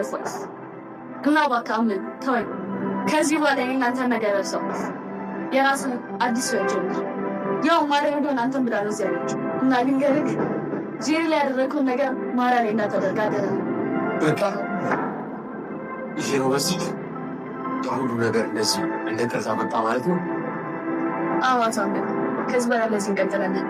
ወስወስ እና እባክህ አምን ተወኝ። ከዚህ በኋላ እናንተ ነገር ሰው የራስን አዲስ ወንጀል ያው ማርያም እንደሆነ አንተም ብላ ነው ያለችው እና ልንገርህ ጄሪ ላይ ያደረግከውን ነገር ማራ ላይ እንዳታደርግ አደራ። በቃ ይሄ ነው በዚህ ሁሉ ነገር እንደዚህ እንደቀዛ መጣ ማለት ነው። አዋሳም ከዚህ በኋላ ለዚህ እንቀጥላለን።